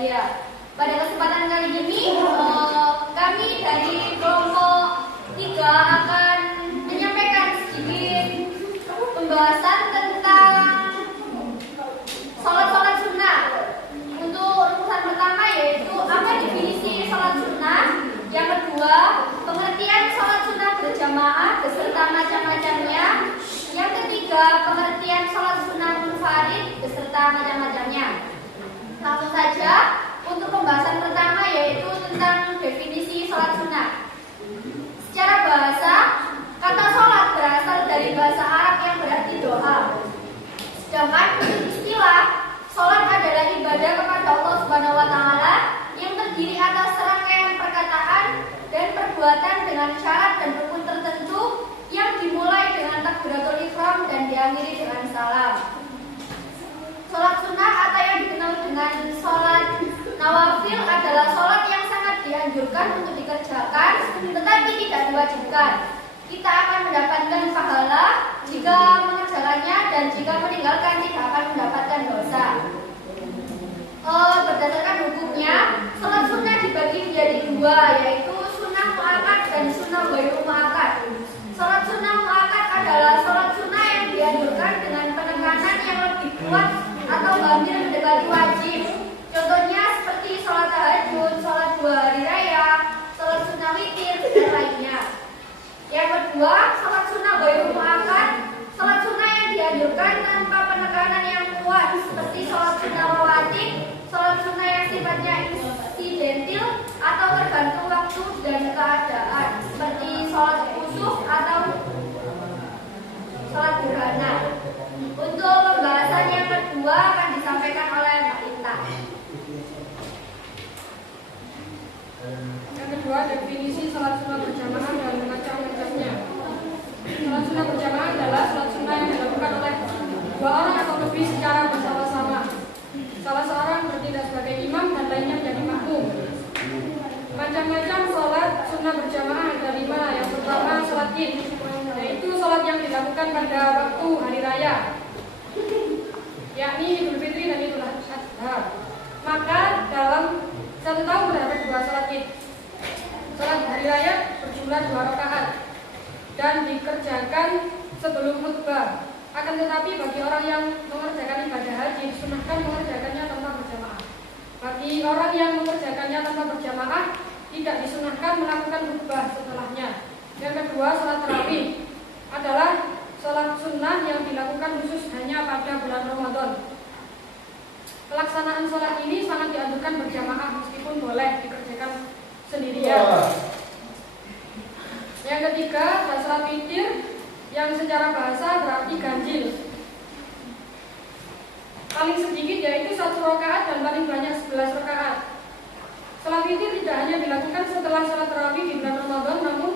bahagia. Pada kesempatan kali ini, kami dari kelompok 3 akan menyampaikan sedikit pembahasan tentang sholat sunnah. Untuk rumusan pertama yaitu apa definisi sholat sunnah. Yang kedua, pengertian sholat sunnah berjamaah beserta macam-macamnya. Yang ketiga, pengertian sholat sunnah munfarid beserta macam-macamnya. Langsung saja untuk pembahasan pertama yaitu tentang definisi sholat sunnah. Secara bahasa, kata sholat berasal dari bahasa Arab yang berarti doa. Sedangkan untuk istilah, sholat adalah ibadah kepada Allah Subhanahu wa Ta'ala yang terdiri atas serangkaian perkataan dan perbuatan dengan syarat dan rukun tertentu yang dimulai dengan takbiratul ihram dan diakhiri dengan salam. Sholat sunnah atau yang dikenal dengan sholat nawafil adalah sholat yang sangat dianjurkan untuk dikerjakan tetapi tidak diwajibkan. Kita akan mendapatkan pahala jika mengerjakannya dan jika meninggalkan tidak akan mendapatkan dosa. Berdasarkan hukumnya, sholat sunnah dibagi menjadi 2, yaitu sunnah mu'akkad dan sunnah ghairu mu'akkad. Sholat sunnah mu'akkad adalah sholat sunnah yang dianjurkan dengan penekanan yang lebih kuat atau hampir mendekati wajib. Contohnya seperti sholat tahajud, sholat 2 hari raya, sholat sunnah witir, dan lainnya. Yang kedua, sholat sunnah ghairu mu'akkad, sholat sunnah yang dianjurkan tanpa penekanan yang kuat seperti sholat sunnah rawatib, sholat sunnah yang sifatnya insidentil atau tergantung waktu dan keadaan seperti sholat khusuf atau sholat gerhana. Untuk pembahasan yang kedua akan disampaikan oleh Mbak Inta. Yang kedua, definisi sholat sunnah berjamaah dan macam-macamnya. Sholat sunnah berjamaah adalah sholat sunnah yang dilakukan oleh 2 orang atau lebih secara bersama-sama. Salah seorang bertindak sebagai imam dan lainnya menjadi makmum. Macam-macam sholat sunnah berjamaah ada 5. Yang pertama, sholat id, yaitu sholat yang dilakukan pada waktu hari raya, yakni Idul Fitri dan Idul Adha. Maka dalam 1 tahun terdapat 2 sholat id. Sholat hari raya berjumlah 2 rakaat dan dikerjakan sebelum khutbah. Akan tetapi bagi orang yang mengerjakan ibadah haji disunahkan mengerjakannya tanpa berjamaah. Bagi orang yang mengerjakannya tanpa berjamaah tidak disunahkan melakukan khutbah setelahnya. Yang kedua, sholat tarawih adalah sholat sunnah yang dilakukan khusus hanya pada bulan Ramadan. Pelaksanaan sholat ini sangat dianjurkan berjamaah meskipun boleh dikerjakan sendirian. Yang ketiga, adalah sholat witir yang secara bahasa berarti ganjil. Paling sedikit yaitu 1 rakaat dan paling banyak 11 rakaat. Sholat witir tidak hanya dilakukan setelah sholat tarawih di bulan Ramadan, namun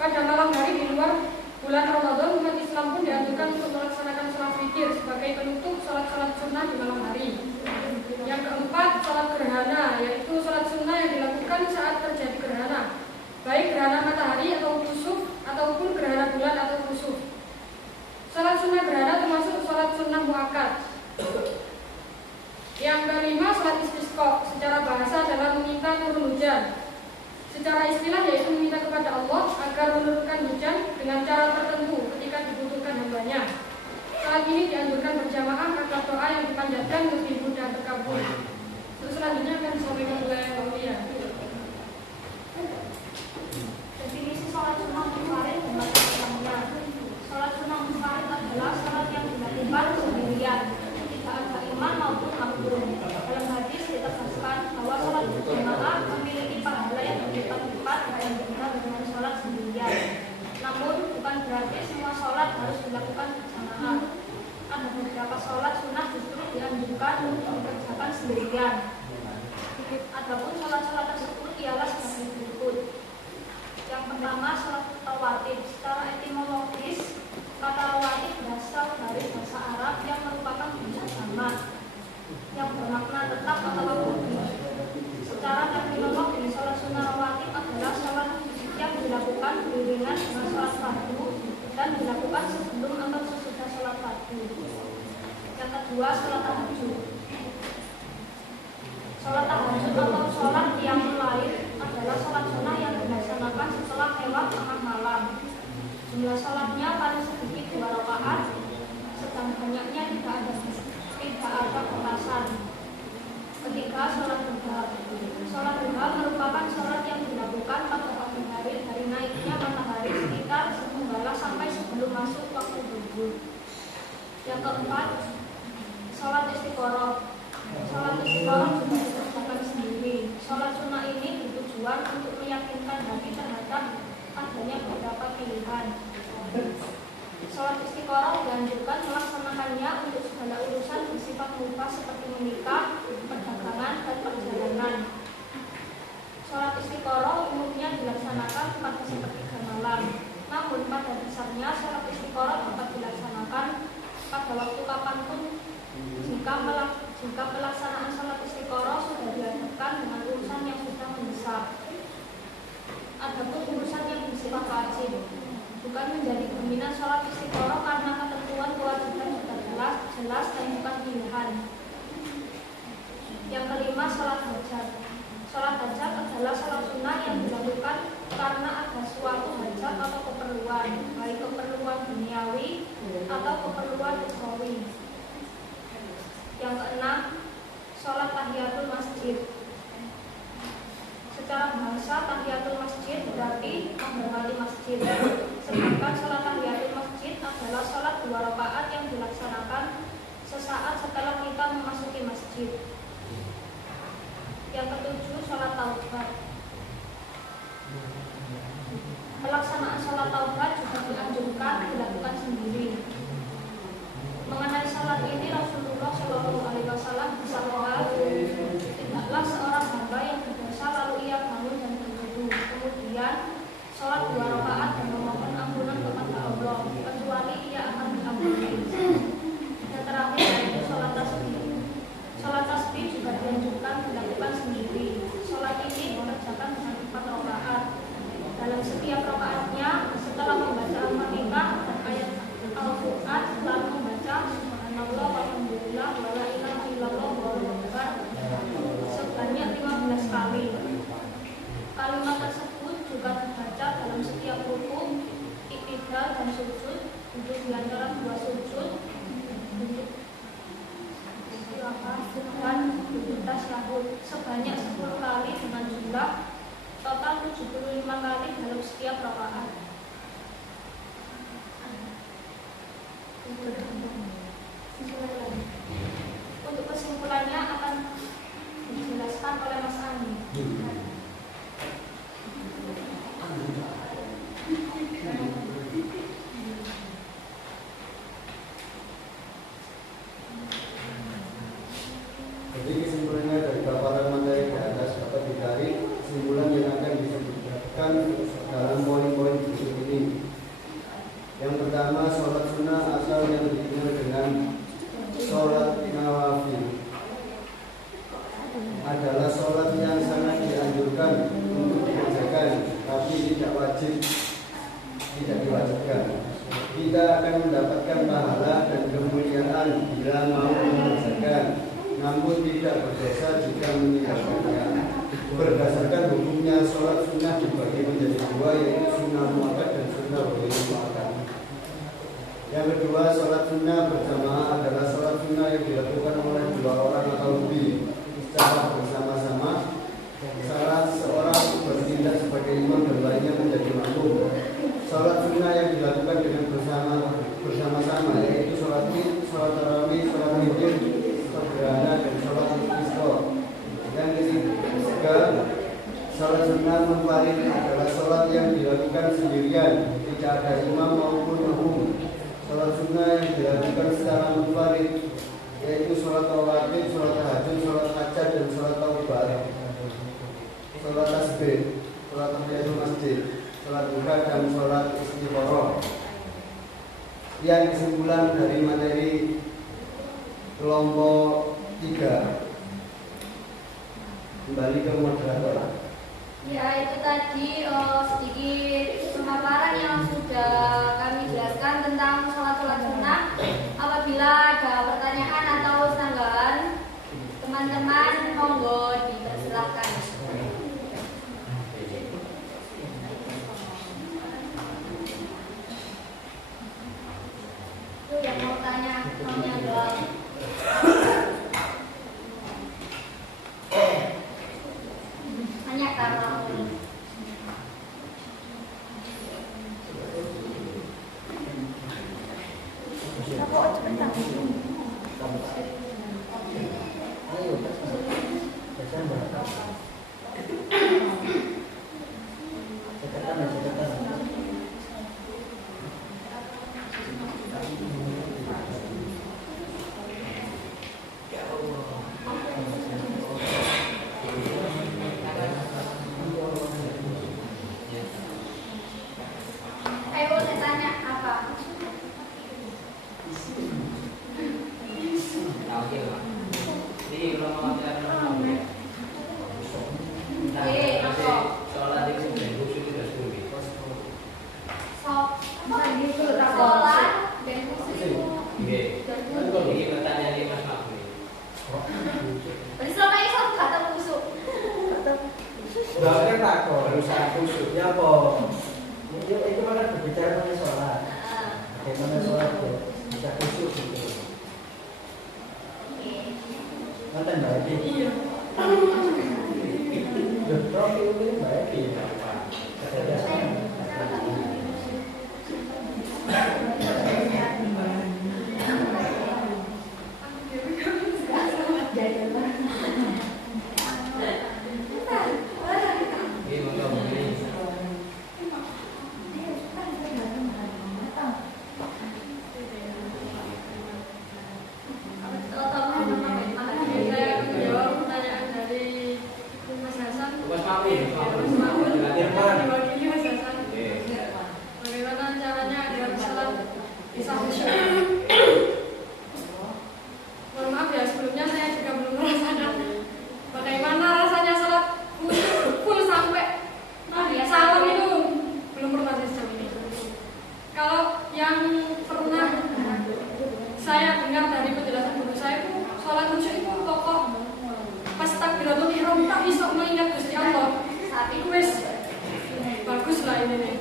pada malam hari di luar bulan Ramadan umat Islam pun dianjurkan untuk melaksanakan sholat witir sebagai penutup sholat-sholat sunnah di malam hari. Yang keempat, sholat gerhana, yaitu sholat sunnah yang dilakukan saat terjadi gerhana, baik gerhana matahari atau khusuf ataupun gerhana bulan atau khusuf. Sholat sunnah gerhana termasuk sholat sunnah mu'akkad. Yang kelima, sholat istisqa, secara bahasa adalah meminta turun hujan. Secara istilah yaitu meminta kepada Allah agar menurunkan hujan dengan cara tertentu ketika dibutuhkan hambanya. Saat ini dianjurkan berjamaah agar doa yang dipanjatkan lebih mudah terkabul. Terus selanjutnya akan disampaikan oleh Mbak Ulia. Definisi sholat sunnah munfarid dan macam-macamnya. Sholat sunnah munfarid adalah sholat yang dilakukan sendirian, tidak ada imam maupun makmum. Dalam hadis ditegaskan bahwa sholat berjamaah memiliki pahala yang berlipat-lipat dibandingkan dengan sholat sendirian. Namun bukan berarti semua sholat harus dilakukan berjamaah. Ada beberapa sholat sunnah justru dianjurkan untuk dikerjakan sendirian. Adapun sholat-sholat tersebut ialah sebagai berikut. Yang pertama, sholat rawatib. Secara etimologis, kata rawatib berasal dari bahasa Arab yang merupakan benda jamak yang bermakna tetap atau abadi. Secara terminologi, sholat sunnah rawatib adalah sholat yang dilakukan beriringan dengan sholat fardu dan dilakukan sebelum atau sesudah sholat fardu. Yang kedua, sholat tahajud. Sholat tahajud atau sholat qiyamul lail adalah sholat sunnah yang dilaksanakan setelah lewat tengah malam. Jumlah sholatnya paling sedikit 2 rakaat, sedang banyaknya tidak ada batasan. Ketiga, sholat duha. Sholat duha merupakan sholat yang dilakukan pada pagi hari dari naiknya matahari sekitar 1 sampai sebelum masuk waktu zuhur. Yang keempat, sholat istiqoroh. Sholat istiqoroh juga dikerjakan sendiri. Sholat sunnah ini bertujuan untuk meyakinkan hati terhadap adanya beberapa pilihan. Sholat istiqoroh dianjurkan melaksanakannya untuk segala urusan bersifat mubah seperti menikah, perdagangan, dan perjalanan. Sholat istiqoroh umumnya dilaksanakan pada sepertiga malam. Namun pada dasarnya sholat istiqoroh dapat dilaksanakan pada waktu kapanpun jika pelaksanaan sholat istiqoroh sudah dihadapkan dengan urusan yang sudah mendesak. Adapun urusan yang bersifat wajib bukan menjadi dominan sholat istiqoroh karena ketentuan kewajiban sudah jelas dan bukan pilihan. Yang kelima, sholat hajat. Sholat hajat adalah sholat sunnah yang dilakukan karena ada suatu hajat atau keperluan, baik keperluan duniawi atau keperluan ukhrawi. Yang keenam, sholat tahiyatul masjid. Secara bahasa, tahiyatul masjid berarti menghormati masjid. Sedangkan sholat tahiyatul masjid adalah sholat 2 rakaat yang dilaksanakan sesaat setelah kita memasuki masjid. Yang ketujuh, sholat taubat. Pelaksanaan sholat taubat juga dianjurkan dilakukan sendiri. Mengenai sholat ini, Rasulullah Shallallahu Alaihi Wasallam bersabda, tidaklah seorang hamba yang berdosa lalu ia bangun dan berwudu, kemudian sholat 2 rakaat dan memohon ampunan kepada Allah, kecuali ia akan diampuni. Yang terakhir yaitu sholat tasbih. Sholat tasbih juga dianjurkan dilakukan sendiri. Sholat ini dikerjakan dengan 4 rakaat. Dalam setiap rakaatnya, setelah membaca Al-Fatihah dan ayat Al-Quran, lalu membaca Subhanallah walhamdulillah wa la ilaha illallah wallahu akbar sebanyak 15 kali. Kalimat tersebut juga dibaca dalam setiap rukuk, iktidal dan sujud, duduk di antara 2 sujud, duduk istirahat dan duduk tasyahud sebanyak 10 kali dengan jumlah total 75 kali dalam setiap rakaat. Untuk kesimpulannya akan dijelaskan oleh Mas Ani. Jadi kesimpulannya dari paparan materi di atas dapat ditarik kesimpulan yang akan disebutkan dalam poin-poin berikut ini. Yang pertama, sholat sunnah asal yang dikenal dengan sholat nawafil adalah sholat yang sangat dianjurkan untuk dikerjakan, tapi tidak wajib, tidak diwajibkan. Kita akan mendapatkan pahala dan kemuliaan bila mau mengerjakan, namun tidak berdosa jika meninggalkannya. Berdasarkan hukumnya, sholat sunnah dibagi menjadi 2, yaitu sunnah muakkad dan sunnah ghairu muakkad. Yang kedua, sholat sunnah berjamaah adalah sholat sunnah yang dilakukan oleh 2 orang atau lebih secara bersama-sama. Salah seorang bertindak sebagai imam dan lainnya menjadi makmum. Sholat sunnah yang dilakukan dengan bersama-sama yaitu sholat id, sholat tarawih, sholat witir, sholat gerhana dan sholat istisqa. Yang ketiga, sholat sunnah munfarid adalah sholat yang dilakukan sendirian, tidak ada imam maupun makmum. Sholat sunnah yang dilakukan secara munfarid yaitu sholat rawatib, sholat tahajud, sholat hajat dan sholat taubat, sholat tasbih, sholat tahiyatul masjid, sholat duha dan sholat istiqoroh. Yang kesimpulan dari materi kelompok 3, kembali ke moderator. Ya, itu tadi sedikit pemaparan yang sudah kami jelaskan tentang sholat sunnah. Apabila ada pertanyaan atau tanggapan, Teman-teman monggo dipersilahkan. Itu yang mau tanya maunya doang. Hanya karena ayo saya tanya apa? Sholat dan khusyuk. Berarti selama ini satu kata khusyuk. Bahkan tak kok berusaha khusyuknya apa? Itu kan berbicara mengenai sholat. Bagaimana sholat ya? Bisa khusyuk gitu. Nanti baik. Iya. Terus itu baik. Saya menjawab pertanyaan dari Mas Hasan. Diwakili Mas Hasan. Bagaimana caranya agar sholat bisa khusyuk? Mohon maaf ya, sebelumnya saya juga belum merasakan bagaimana rasanya sholat khusyuk full sampai salam itu belum pernah saya sejauh ini. Kalau yang pernah saya dengar dari penjelasan guru saya itu sholat khusyuk itu pokok pas takbiratul ihram tak iso mengingat Gusti Allah. Saat itu wis bagus lah ini nih.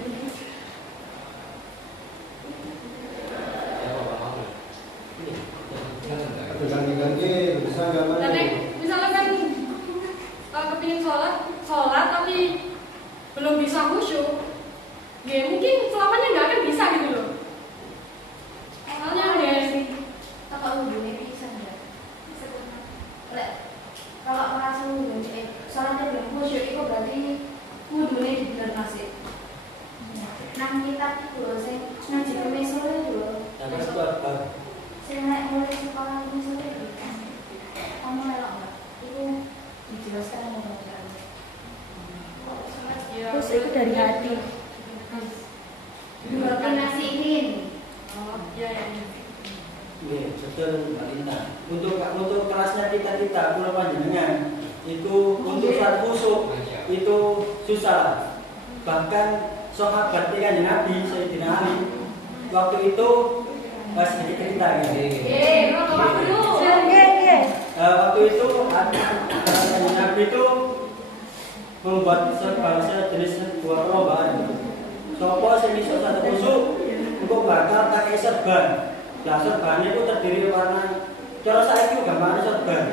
Ganti-ganti bisa nggak mana? Dan misalnya kan kepingin sholat tapi belum bisa khusyuk, ya mungkin selamanya nggak akan bisa gitu loh. Soalnya ya Kalau wudhunya bisa enggak? Kalau merasa wudhunya sholatnya belum khusyuk itu berarti wudhunya bener masih. Nang kitab itu loh, saya ngaji ke mesole itu loh. Saya naik mulai sekolah mesole itu. Kamu melok enggak? Itu dijelaskan sama bacaan. terus itu dari hati. Bukan nasihin. Oh iya ya. Iya, betul Mbak Linda. Untuk kelasnya kita pulau panjenengan itu untuk sholat khusyuk itu susah. Bahkan sahabat Kanjeng Nabi Sayyidina Ali waktu itu sedikit cerita ya. Waktu itu Kanjeng Nabi itu membuat jenis buah perlombaan. Sopo sing iso satu khusyuk engko bakal pakai serban. Lah serbannya itu terdiri warna cara saiki gambarnya serban.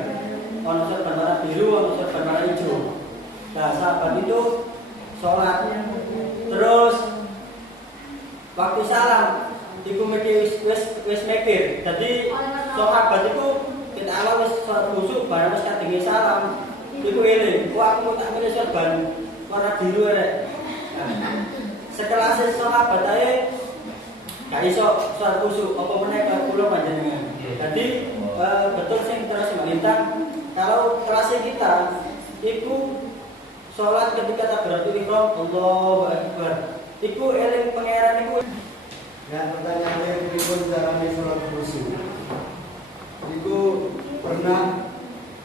Ono serban warna biru, ono serban warna hijau. Nah, sahabat itu sholat. Terus waktu salam iku wis mikir. Jadi sahabat itu kita awal wis sholat khusyuk bareng wis kadenge salam. Iku eling, aku mau tak milih serban warna biru rek. Setelah sahabat ae gak iso sholat khusyuk apa meneh kula panjenengan. Jadi betul sing terus Mbak Lintang, kalau kelas kita itu sholat ketika takbiratul ihram Allahu Akbar. Iku eling pangeran iku. Nah, pertanyaannya pripun carane sholat khusyuk? Iku pernah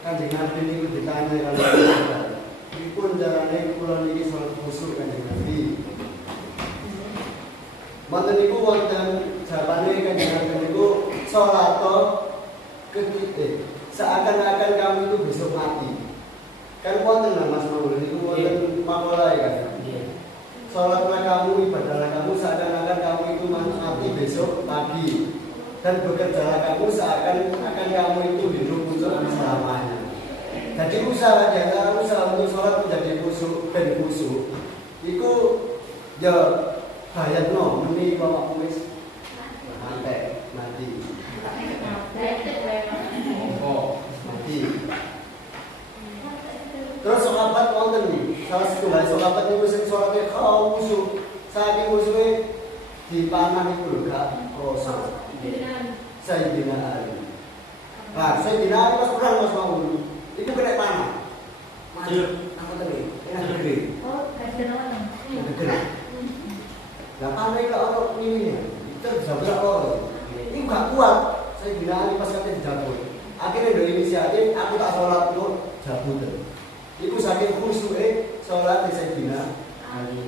Kanjeng Nabi niku ditanya kali pripun carane kula niki sholat khusyuk Kanjeng Nabi. Mboten niku wonten jawabane Kanjeng Nabi niku sholat ketika seakan-akan kamu itu besok mati. Kan wonten lah Mas Maulid itu wonten makalah ya kan. Salatlah kamu, ibadahlah kamu seakan-akan kamu itu mati besok pagi. Dan bekerjalah kamu seakan-akan kamu itu hidup untuk selamanya. Jadi usaha jangan usaha untuk sholat menjadi khusyuk dan khusyuk. Iku ya bayatno meni bapak kumis mati. Mati. Terus sahabat wonten nih, salah satu sahabat niku sing salate khusyuk. Saking khusyuke dipanah iku lho gak kroso. Sayyidina Ali. Nah, Sayyidina Ali pas perang Mas Maulid. Itu kena panah. Maju. Apa tadi? Enak gede. Oh, kadang-kadang. Gede. Lah panah itu orang ini itu bisa berak orang. Ini gak kuat. Sayyidina Ali pas kate dijabut. Akhirnya dari inisiatif aku tak sholat untuk jabutan. Iku saking khusyuke sholat di Sayyidina Ali.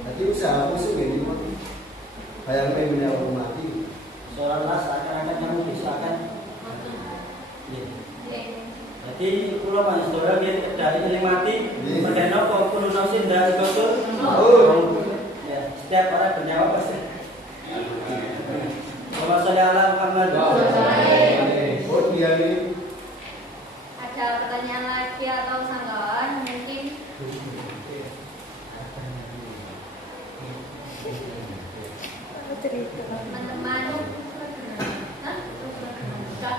Jadi usaha khusyuk ini bayangkan dunia orang mati. Sholatlah seakan-akan kamu disahkan. Jadi pulau Panjang dia dari ini mati. Kemudian apa pun usasin dari betul. Ya, setiap orang bernyawa pasti. Wassalamualaikum warahmatullahi wabarakatuh. Dia ini Ada pertanyaan lagi atau sanggahan mungkin? Teman-teman. Hah? Enggak.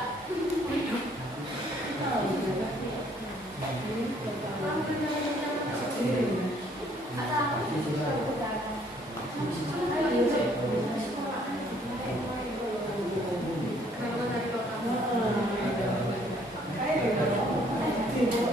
Kalau